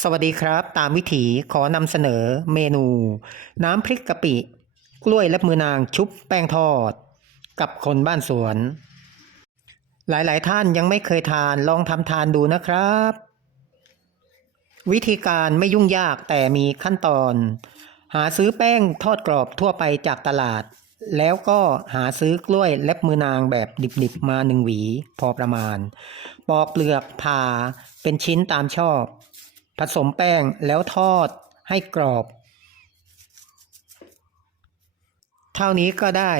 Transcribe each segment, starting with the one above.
สวัสดีครับ ตามวิถีขอนำเสนอเมนู น้ำพริกกะปิ กล้วยและมือนางชุบแป้งทอด กับคนบ้านสวน หลายๆ ท่านยังไม่เคยทานลองทำทานดูนะครับ วิธีการไม่ยุ่งยากแต่มีขั้นตอน หาซื้อแป้งทอดกรอบทั่วไปจากตลาด แล้วก็หาซื้อกล้วยเล็บมือนางแบบดิบๆมาหนึ่งหวี พอประมาณ ปอกเปลือกผ่าเป็นชิ้นตามชอบ ผสมแป้งแล้วทอดให้กรอบ เท่านี้ก็ได้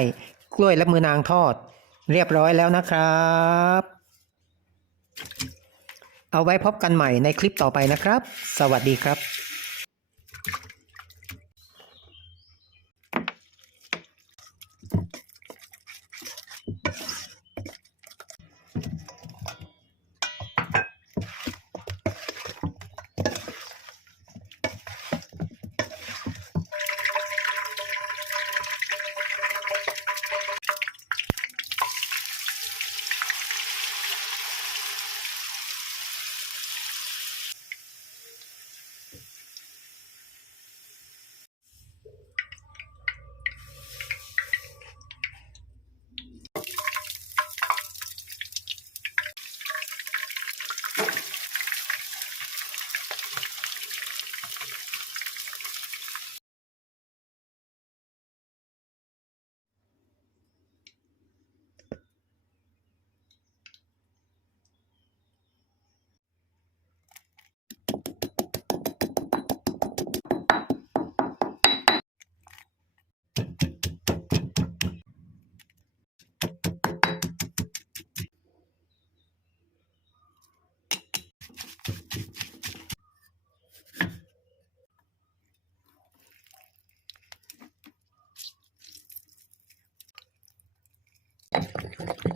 กล้วยและมือนางทอด เรียบร้อยแล้วนะครับ เอาไว้พบกันใหม่ในคลิปต่อไปนะครับ สวัสดีครับ Thank you.